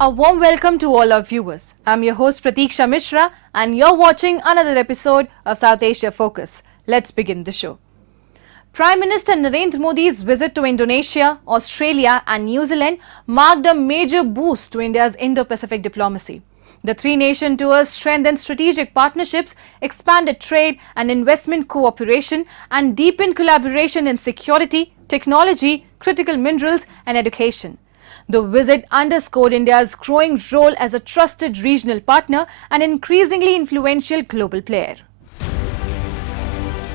A warm welcome to all our viewers. I'm your host Pratiksha Mishra and you're watching another episode of South Asia Focus. Let's begin the show. Prime Minister Narendra Modi's visit to Indonesia, Australia and New Zealand marked a major boost to India's Indo-Pacific diplomacy. The three-nation tour strengthened strategic partnerships, expanded trade and investment cooperation and deepened collaboration in security, technology, critical minerals and education. The visit underscored India's growing role as a trusted regional partner and increasingly influential global player.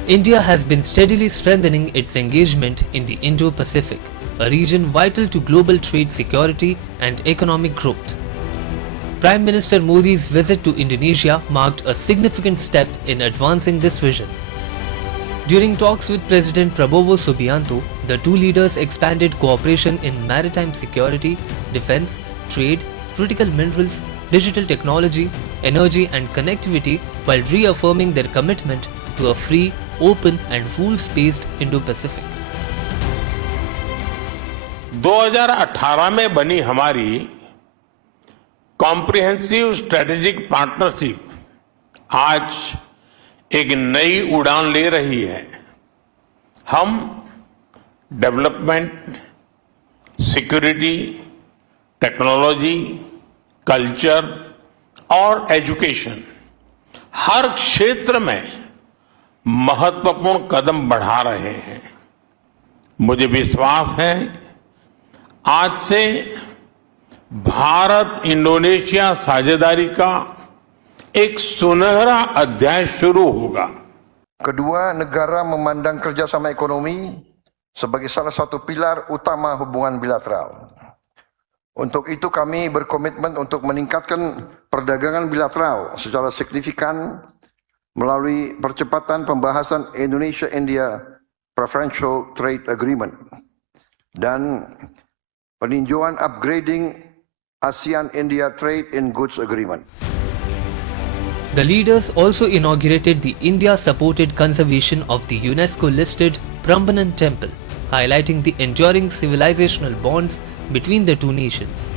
India has been steadily strengthening its engagement in the Indo-Pacific, a region vital to global trade security and economic growth. Prime Minister Modi's visit to Indonesia marked a significant step in advancing this vision. During talks with President Prabowo Subianto, the two leaders expanded cooperation in maritime security, defense, trade, critical minerals, digital technology, energy and connectivity while reaffirming their commitment to a free, open and rules-based Indo-Pacific. 2018 में बनी हमारी comprehensive strategic partnership आज एक नई उड़ान ले रही है। हम डेवलपमेंट, सिक्योरिटी, टेक्नोलॉजी, कल्चर और एजुकेशन हर क्षेत्र में महत्वपूर्ण कदम बढ़ा रहे हैं। मुझे विश्वास है आज से भारत इंडोनेशिया साझेदारी का एक सुनहरा अध्याय शुरू होगा। Kedua negara memandang kerjasama ekonomi sebagai salah satu pilar utama hubungan bilateral. Untuk itu kami berkomitmen untuk meningkatkan perdagangan bilateral secara signifikan melalui percepatan pembahasan Indonesia-India Preferential Trade Agreement dan peninjauan upgrading ASEAN-India Trade in Goods Agreement. The leaders also inaugurated the India-supported conservation of the UNESCO-listed Prambanan Temple, highlighting the enduring civilizational bonds between the two nations.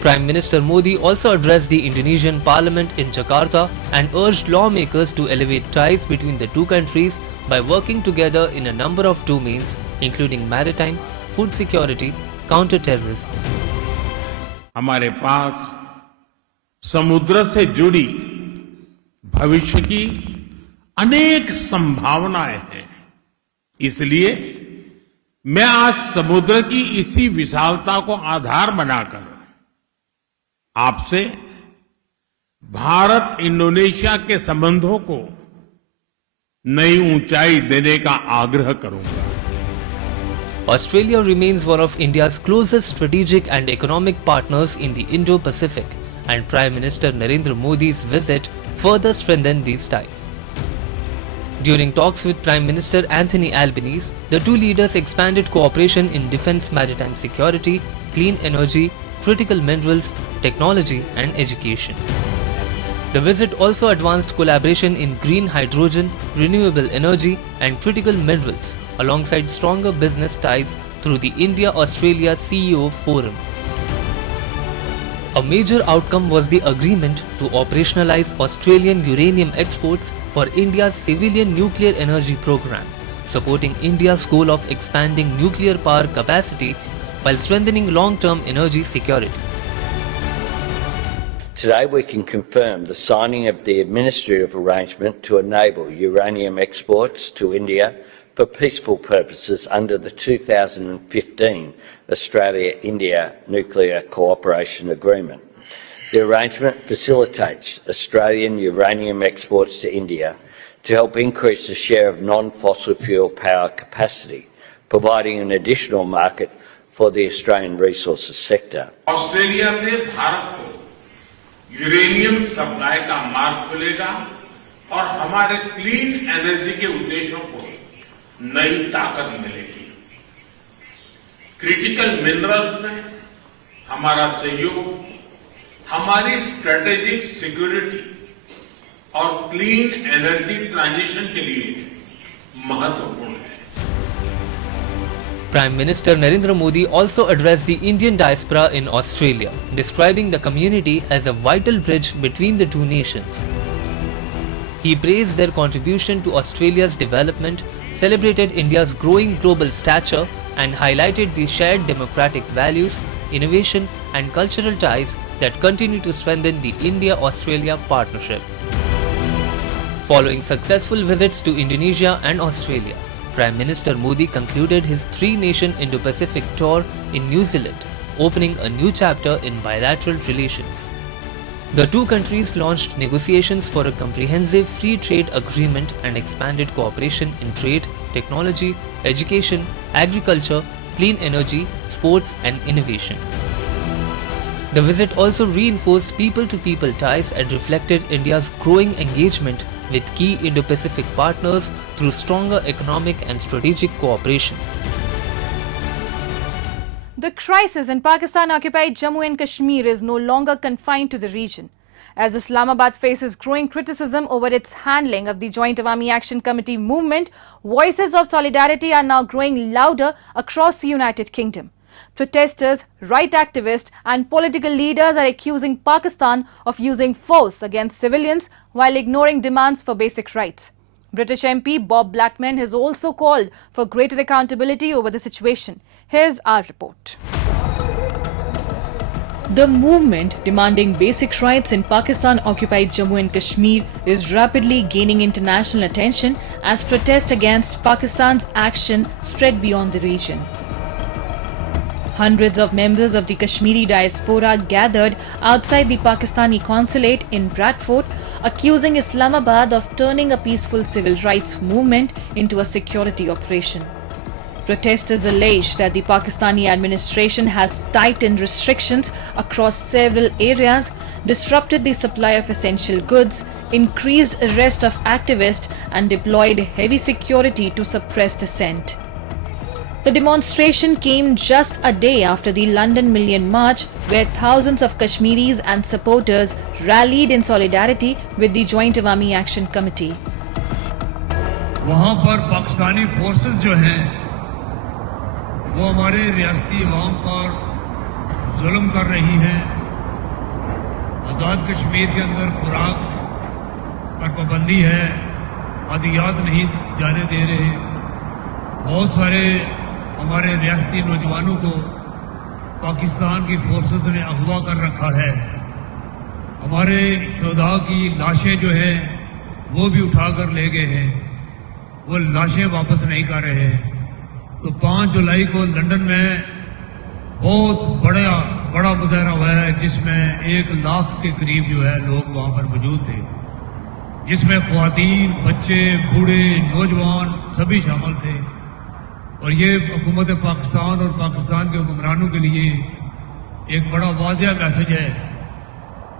Prime Minister Modi also addressed the Indonesian Parliament in Jakarta and urged lawmakers to elevate ties between the two countries by working together in a number of domains, including maritime, food security, counter-terrorism. हमारे पास समुद्र से जुड़ी भविष्य की अनेक संभावनाएं हैं। इसलिए मैं आज समुद्र की इसी विशालता को आधार बनाकर आपसे भारत इंडोनेशिया के संबंधों को नई ऊंचाई देने का आग्रह करूंगा। Australia remains one of India's closest strategic and economic partners in the Indo-Pacific, and Prime Minister Narendra Modi's visit further strengthened these ties. During talks with Prime Minister Anthony Albanese, the two leaders expanded cooperation in defense, maritime security, clean energy, critical minerals, technology and education. The visit also advanced collaboration in green hydrogen, renewable energy and critical minerals, alongside stronger business ties through the India-Australia CEO Forum. A major outcome was the agreement to operationalize Australian uranium exports for India's civilian nuclear energy program, supporting India's goal of expanding nuclear power capacity while strengthening long-term energy security. Today we can confirm the signing of the administrative arrangement to enable uranium exports to India for peaceful purposes under the 2015 Australia-India Nuclear Cooperation Agreement. The arrangement facilitates Australian uranium exports to India to help increase the share of non-fossil fuel power capacity, providing an additional market for the Australian resources sector. Australia से भारत को uranium supply का मार्ग खुलेगा और हमारे clean energy के उद्देश्यों को नई ताकत मिलेगी। क्रिटिकल मिनरल्स में हमारा सहयोग हमारी स्ट्रेटेजिक सिक्योरिटी और क्लीन एनर्जी ट्रांजिशन के लिए महत्वपूर्ण है। Prime Minister Narendra Modi also addressed the Indian diaspora in Australia, describing the community as a vital bridge between the two nations. He praised their contribution to Australia's development, celebrated India's growing global stature, and highlighted the shared democratic values, innovation, and cultural ties that continue to strengthen the India-Australia partnership. Following successful visits to Indonesia and Australia, Prime Minister Modi concluded his three-nation Indo-Pacific tour in New Zealand, opening a new chapter in bilateral relations. The two countries launched negotiations for a comprehensive free trade agreement and expanded cooperation in trade, technology, education, agriculture, clean energy, sports, and innovation. The visit also reinforced people-to-people ties and reflected India's growing engagement with key Indo-Pacific partners through stronger economic and strategic cooperation. The crisis in Pakistan-occupied Jammu and Kashmir is no longer confined to the region. As Islamabad faces growing criticism over its handling of the Joint Awami Action Committee movement, voices of solidarity are now growing louder across the United Kingdom. Protesters, right activists and political leaders are accusing Pakistan of using force against civilians while ignoring demands for basic rights. British MP Bob Blackman has also called for greater accountability over the situation. Here's our report. The movement demanding basic rights in Pakistan-occupied Jammu and Kashmir is rapidly gaining international attention as protest against Pakistan's action spread beyond the region. Hundreds of members of the Kashmiri diaspora gathered outside the Pakistani consulate in Bradford, accusing Islamabad of turning a peaceful civil rights movement into a security operation. Protesters allege that the Pakistani administration has tightened restrictions across several areas, disrupted the supply of essential goods, increased arrest of activists, and deployed heavy security to suppress dissent. The demonstration came just a day after the London Million March, where thousands of Kashmiris and supporters rallied in solidarity with the Joint Awami Action Committee. वहाँ पर Pakistani forces जो हैं वो हमारे रियासती अवाम पर जुल्म कर रही हैं। आज़ाद कश्मीर के अंदर खुराक पर पाबंदी है, अदियात नहीं जाने दे रहे। बहुत सारे हमारे रियासती नौजवानों को पाकिस्तान की फोर्सेस ने अगवा कर रखा है। हमारे शोधा की लाशें जो हैं वो भी उठाकर ले गए हैं, वो लाशें वापस नहीं कर रहे हैं। तो 5 जुलाई को लंदन में बहुत बड़ा मुजाहरा हुआ है, जिसमें 1 लाख के करीब जो है लोग वहाँ पर मौजूद थे, जिसमें ख्वातीन, बच्चे, बूढ़े, नौजवान सभी शामिल थे। और ये हुकूमत पाकिस्तान और पाकिस्तान के हुक्मरानों के लिए एक बड़ा वाज़ेह मैसेज है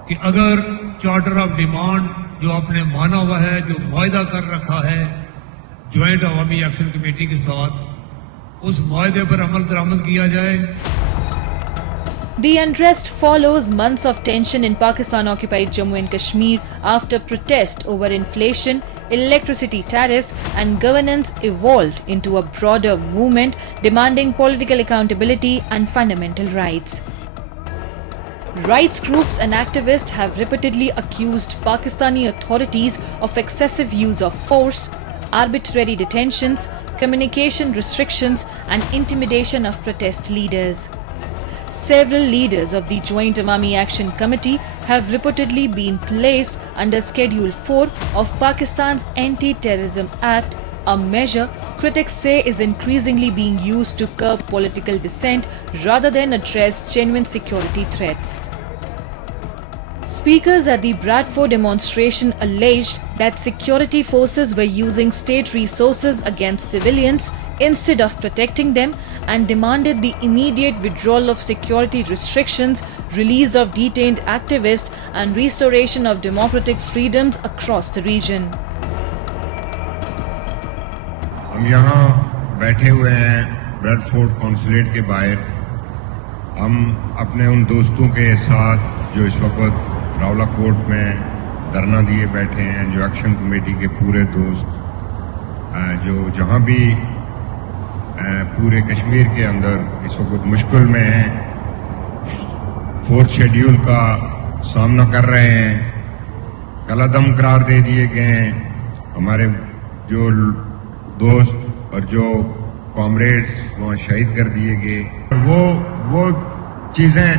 कि अगर चार्टर ऑफ डिमांड जो आपने माना हुआ है, जो मुआहदा कर रखा है ज्वाइंट अवामी एक्शन कमेटी के साथ, उस मुआहदे पर अमल दरामद किया जाए। The unrest follows months of tension in Pakistan-occupied Jammu and Kashmir after protest over inflation, electricity tariffs and governance evolved into a broader movement demanding political accountability and fundamental rights. Rights groups and activists have repeatedly accused Pakistani authorities of excessive use of force, arbitrary detentions, communication restrictions and intimidation of protest leaders. Several leaders of the Joint Awami Action Committee have reportedly been placed under Schedule 4 of Pakistan's Anti-Terrorism Act, a measure critics say is increasingly being used to curb political dissent rather than address genuine security threats. Speakers at the Bradford demonstration alleged that security forces were using state resources against civilians instead of protecting them and demanded the immediate withdrawal of security restrictions, release of detained activists and restoration of democratic freedoms across the region. हम यहाँ बैठे हुए हैं Bradford consulate के बाहर। हम अपने उन दोस्तों के साथ जो इस वक्त रावला कोर्ट में धरना दिए बैठे हैं, जो एक्शन कमेटी के पूरे दोस्त जो जहाँ भी पूरे कश्मीर के अंदर इस वक्त मुश्किल में हैं, 4th शेड्यूल का सामना कर रहे हैं, कलअदम करार दे दिए गए हैं। हमारे जो दोस्त और जो कॉमरेड्स वहाँ शहीद कर दिए गए। वो चीज़ें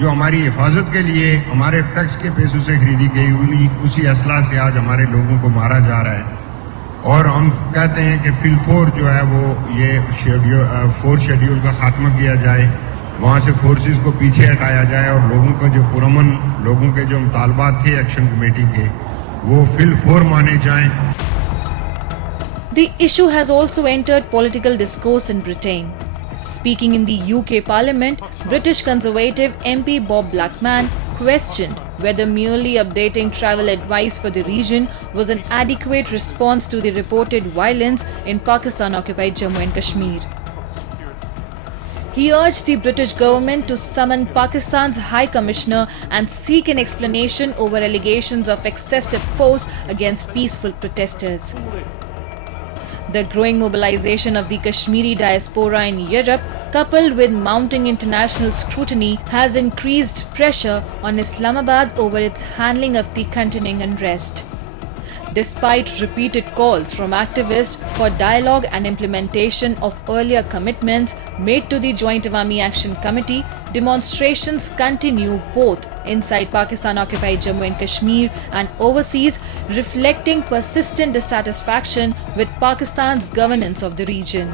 जो हमारी हिफाजत के लिए हमारे टैक्स के पैसों से खरीदी गई, उसी असला से आज हमारे लोगों को मारा जा रहा है। और हम कहते हैं कि फिल 4 जो है वो ये 4th शेड्यूल का खात्मा किया जाए, वहाँ से फोर्सेस को पीछे हटाया जाए और लोगों का जो पुरअमन लोगों के जो मुतालबात थे एक्शन कमेटी के, वो फिल 4 माने जाएं। The issue has also entered political discourse in Britain. Speaking in the UK Parliament, British Conservative MP Bob Blackman questioned whether merely updating travel advice for the region was an adequate response to the reported violence in Pakistan-occupied Jammu and Kashmir. He urged the British government to summon Pakistan's High Commissioner and seek an explanation over allegations of excessive force against peaceful protesters. The growing mobilization of the Kashmiri diaspora in Europe, coupled with mounting international scrutiny, has increased pressure on Islamabad over its handling of the continuing unrest. Despite repeated calls from activists for dialogue and implementation of earlier commitments made to the Joint Awami Action Committee, demonstrations continue both inside Pakistan-occupied Jammu and Kashmir and overseas, reflecting persistent dissatisfaction with Pakistan's governance of the region.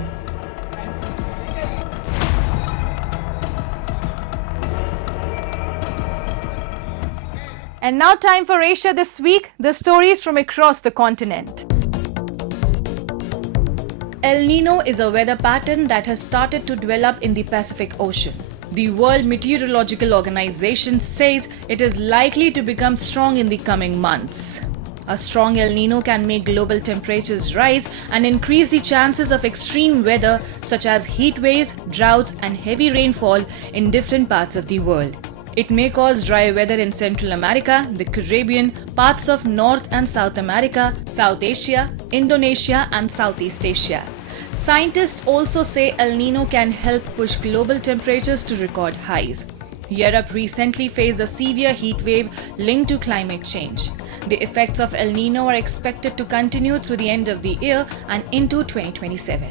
And now time for Asia This Week, the stories from across the continent. El Nino is a weather pattern that has started to develop in the Pacific Ocean. The World Meteorological Organization says it is likely to become strong in the coming months. A strong El Nino can make global temperatures rise and increase the chances of extreme weather such as heat waves, droughts, and heavy rainfall in different parts of the world. It may cause dry weather in Central America, the Caribbean, parts of North and South America, South Asia, Indonesia, and Southeast Asia. Scientists also say El Nino can help push global temperatures to record highs. Europe recently faced a severe heat wave linked to climate change. The effects of El Nino are expected to continue through the end of the year and into 2027.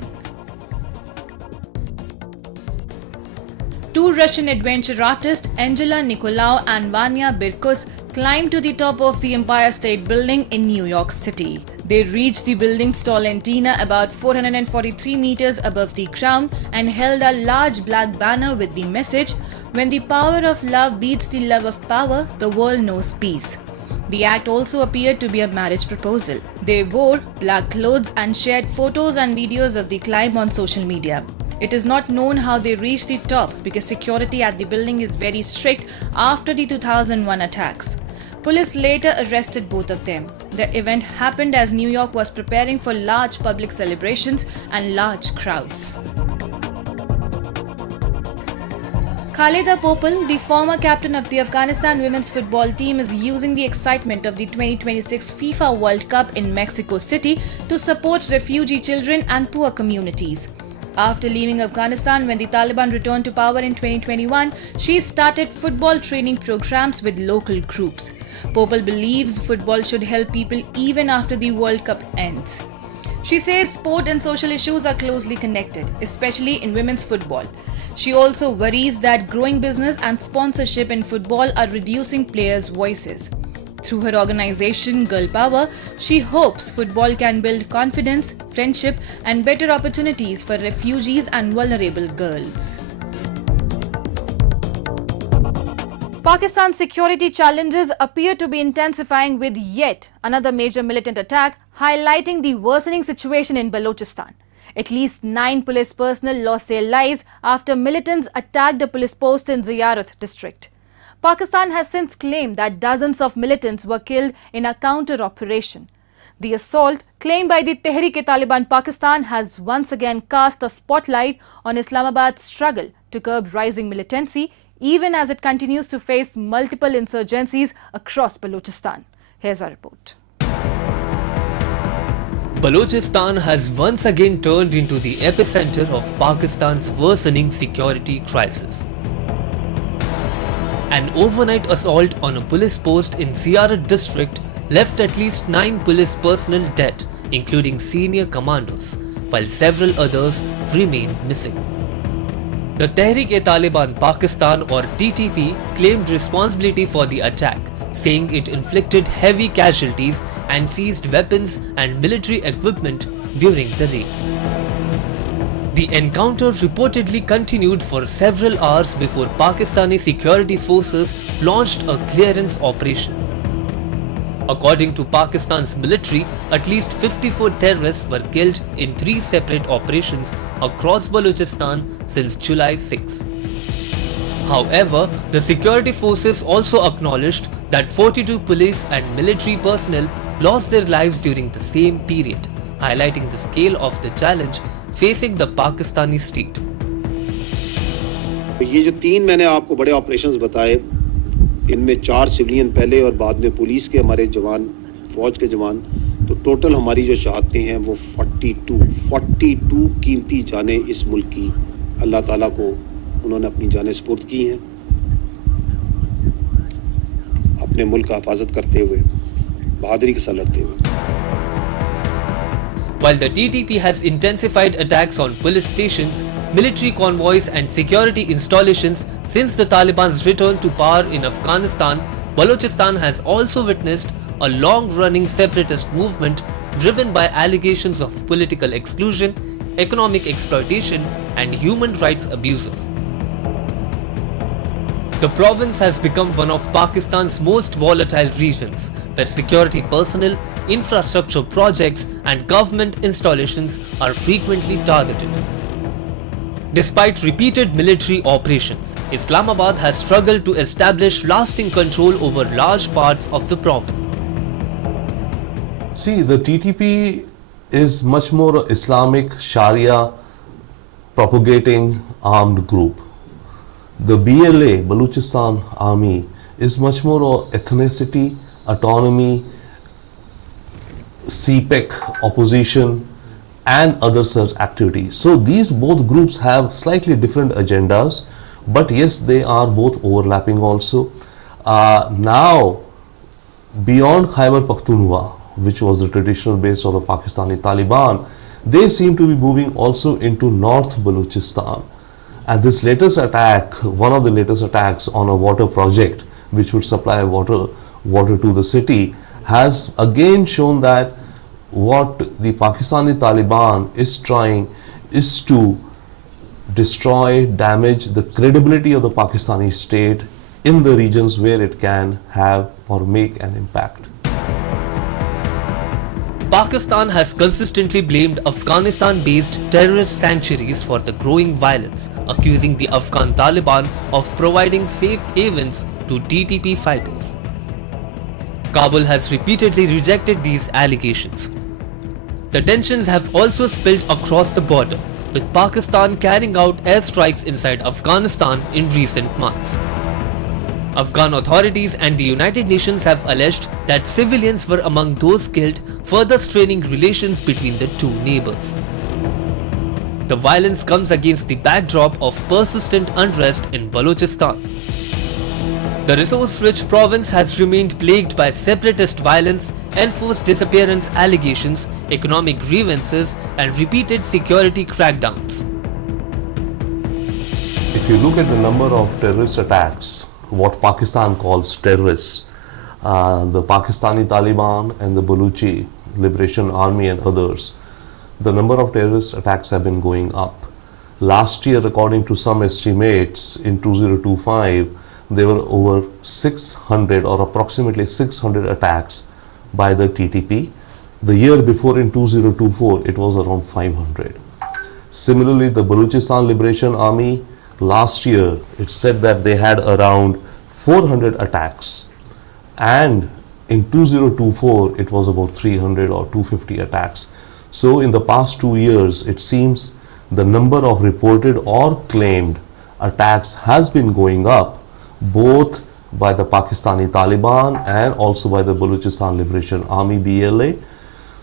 Two Russian adventure artists, Angela Nicolau and Vanya Birkus, climbed to the top of the Empire State Building in New York City. They reached the building's tall antenna about 443 meters above the ground and held a large black banner with the message, "When the power of love beats the love of power, the world knows peace." The act also appeared to be a marriage proposal. They wore black clothes and shared photos and videos of the climb on social media. It is not known how they reached the top because security at the building is very strict after the 2001 attacks. Police later arrested both of them. The event happened as New York was preparing for large public celebrations and large crowds. Khalida Popal, the former captain of the Afghanistan women's football team, is using the excitement of the 2026 FIFA World Cup in Mexico City to support refugee children and poor communities. After leaving Afghanistan when the Taliban returned to power in 2021, she started football training programs with local groups. Popal believes football should help people even after the World Cup ends. She says sport and social issues are closely connected, especially in women's football. She also worries that growing business and sponsorship in football are reducing players' voices. Through her organization, Girl Power, she hopes football can build confidence, friendship, and better opportunities for refugees and vulnerable girls. Pakistan's security challenges appear to be intensifying with yet another major militant attack, highlighting the worsening situation in Balochistan. At least 9 police personnel lost their lives after militants attacked a police post in Ziyarat district. Pakistan has since claimed that dozens of militants were killed in a counter-operation. The assault, claimed by the Tehreek-e-Taliban Pakistan, has once again cast a spotlight on Islamabad's struggle to curb rising militancy, even as it continues to face multiple insurgencies across Balochistan. Here's our report. Balochistan has once again turned into the epicenter of Pakistan's worsening security crisis. An overnight assault on a police post in Ziyarat district left at least 9 police personnel dead, including senior commandos, while several others remain missing. The Tehreek-e-Taliban Pakistan or TTP claimed responsibility for the attack, saying it inflicted heavy casualties and seized weapons and military equipment during the raid. The encounter reportedly continued for several hours before Pakistani security forces launched a clearance operation. According to Pakistan's military, at least 54 terrorists were killed in 3 separate operations across Balochistan since July 6. However, the security forces also acknowledged that 42 police and military personnel lost their lives during the same period, highlighting the scale of the challenge facing the Pakistani state. ये जो 3 मैंने आपको बड़े operations बताए, इनमें 4 civilian पहले और बाद में पुलिस के हमारे जवान, फौज के जवान, तो टोटल हमारी जो शहादतें हैं वो 42 कीमती जानें इस मुल्क की अल्लाह ताला को उन्होंने अपनी जानें सुपुर्द की हैं, अपने मुल्क का हिफाजत करते हुए, बहादुरी के साथ लड़ते हुए. While the TTP has intensified attacks on police stations, military convoys and security installations since the Taliban's return to power in Afghanistan, Balochistan has also witnessed a long-running separatist movement driven by allegations of political exclusion, economic exploitation and human rights abuses. The province has become one of Pakistan's most volatile regions, where security personnel, infrastructure projects and government installations are frequently targeted. Despite repeated military operations, Islamabad has struggled to establish lasting control over large parts of the province. See, the TTP is much more Islamic Sharia propagating armed group. The BLA, Balochistan Army, is much more ethnicity, autonomy, CPEC opposition and other such activities. So these both groups have slightly different agendas, but yes, they are both overlapping also. Now, beyond Khyber Pakhtunkhwa, which was the traditional base of the Pakistani Taliban, they seem to be moving also into North Balochistan. And this latest attack, one of the latest attacks on a water project which would supply water to the city, has again shown that what the Pakistani Taliban is trying is to destroy, damage the credibility of the Pakistani state in the regions where it can have or make an impact. Pakistan has consistently blamed Afghanistan-based terrorist sanctuaries for the growing violence, accusing the Afghan Taliban of providing safe havens to TTP fighters. Kabul has repeatedly rejected these allegations. The tensions have also spilled across the border, with Pakistan carrying out airstrikes inside Afghanistan in recent months. Afghan authorities and the United Nations have alleged that civilians were among those killed, further straining relations between the two neighbors. The violence comes against the backdrop of persistent unrest in Balochistan. The resource-rich province has remained plagued by separatist violence, enforced disappearance allegations, economic grievances, and repeated security crackdowns. If you look at the number of terrorist attacks, what Pakistan calls terrorists, the Pakistani Taliban and the Baluchi Liberation Army and others, the number of terrorist attacks have been going up. Last year, according to some estimates, in 2025, there were over 600 or approximately 600 attacks by the TTP. The year before, in 2024, it was around 500. Similarly, the Balochistan Liberation Army, last year, it said that they had around 400 attacks, and in 2024 it was about 300 or 250 attacks. So in the past 2 years, it seems the number of reported or claimed attacks has been going up, both by the Pakistani Taliban and also by the Balochistan Liberation Army, BLA.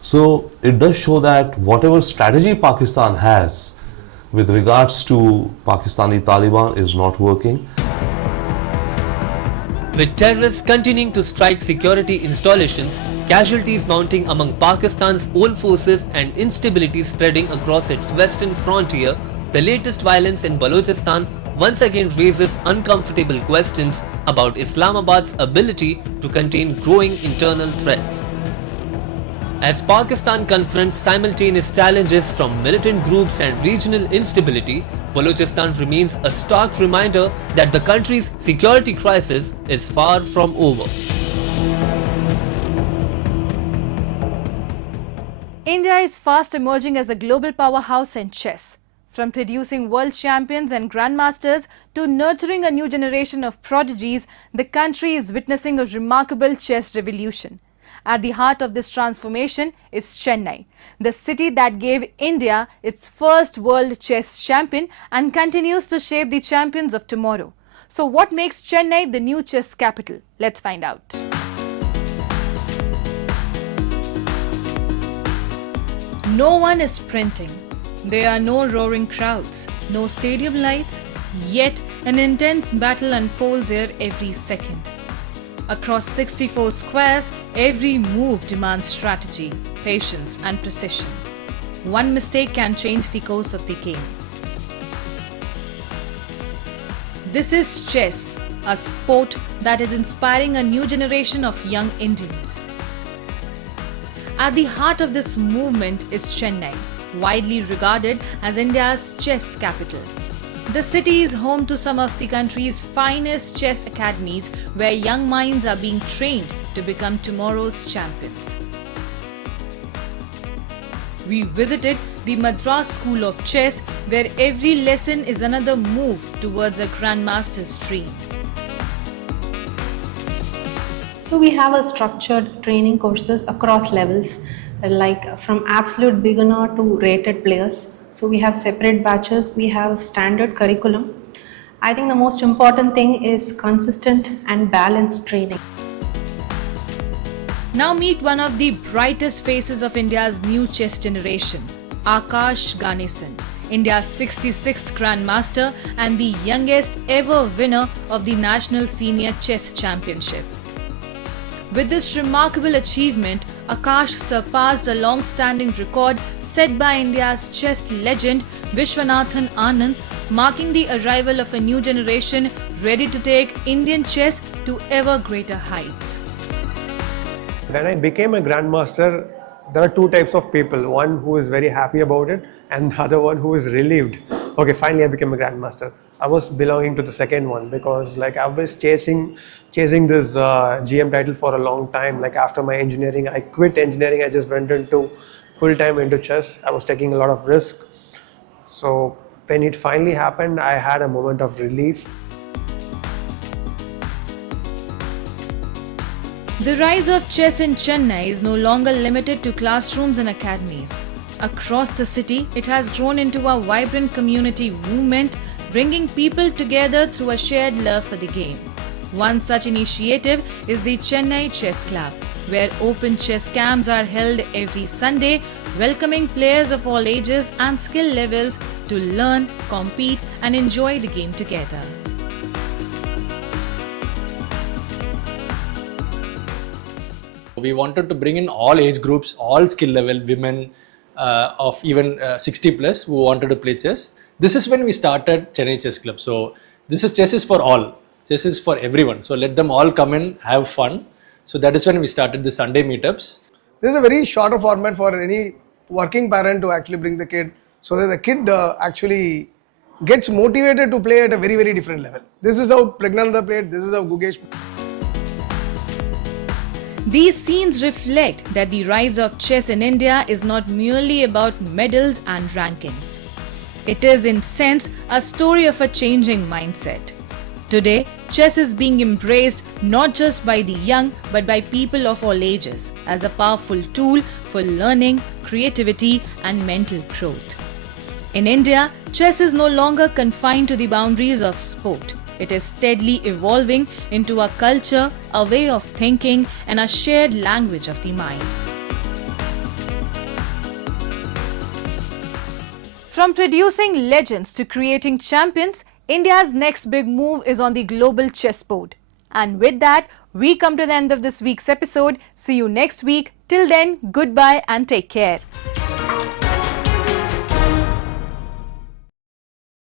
So it does show that whatever strategy Pakistan has with regards to Pakistani Taliban is not working. With terrorists continuing to strike security installations, casualties mounting among Pakistan's own forces and instability spreading across its western frontier, the latest violence in Balochistan once again raises uncomfortable questions about Islamabad's ability to contain growing internal threats. As Pakistan confronts simultaneous challenges from militant groups and regional instability, Balochistan remains a stark reminder that the country's security crisis is far from over. India is fast emerging as a global powerhouse in chess. From producing world champions and grandmasters to nurturing a new generation of prodigies, the country is witnessing a remarkable chess revolution. At the heart of this transformation is Chennai, the city that gave India its first world chess champion and continues to shape the champions of tomorrow. So what makes Chennai the new chess capital? Let's find out. No one is sprinting. There are no roaring crowds, no stadium lights, yet an intense battle unfolds here every second. Across 64 squares, every move demands strategy, patience and precision. One mistake can change the course of the game. This is chess, a sport that is inspiring a new generation of young Indians. At the heart of this movement is Chennai, widely regarded as India's chess capital. The city is home to some of the country's finest chess academies where young minds are being trained to become tomorrow's champions. We visited the Madras School of Chess where every lesson is another move towards a grandmaster's dream. So we have a structured training courses across levels, like from absolute beginner to rated players. So we have separate batches, we have standard curriculum. I think the most important thing is consistent and balanced training. Now meet one of the brightest faces of India's new chess generation, Akash Ganesan, India's 66th Grandmaster and the youngest ever winner of the National Senior Chess Championship. With this remarkable achievement, Akash surpassed a long-standing record set by India's chess legend Vishwanathan Anand, marking the arrival of a new generation ready to take Indian chess to ever greater heights. When I became a grandmaster, there are two types of people. One who is very happy about it and the other one who is relieved. Okay, finally I became a grandmaster. I was belonging to the second one because I was chasing this GM title for a long time. After my engineering, I quit engineering. I just went into full-time into chess. I was taking a lot of risk. So when it finally happened, I had a moment of relief. The rise of chess in Chennai is no longer limited to classrooms and academies. Across the city, it has grown into a vibrant community movement, bringing people together through a shared love for the game. One such initiative is the Chennai Chess Club, where open chess camps are held every Sunday, welcoming players of all ages and skill levels to learn, compete and enjoy the game together. We wanted to bring in all age groups, all skill level, women of even 60 plus who wanted to play chess. This is when we started Chennai Chess Club. So chess is for all. Chess is for everyone. So let them all come in, have fun. So that is when we started the Sunday meetups. This is a very shorter format for any working parent to actually bring the kid so that the kid actually gets motivated to play at a very, very different level. This is how Pragnananda played. This is how Gugesh. These scenes reflect that the rise of chess in India is not merely about medals and rankings. It is, in sense, a story of a changing mindset. Today, chess is being embraced not just by the young but by people of all ages as a powerful tool for learning, creativity and mental growth. In India, chess is no longer confined to the boundaries of sport. It is steadily evolving into a culture, a way of thinking and a shared language of the mind. From producing legends to creating champions, India's next big move is on the global chessboard. And with that, we come to the end of this week's episode. See you next week. Till then, goodbye and take care.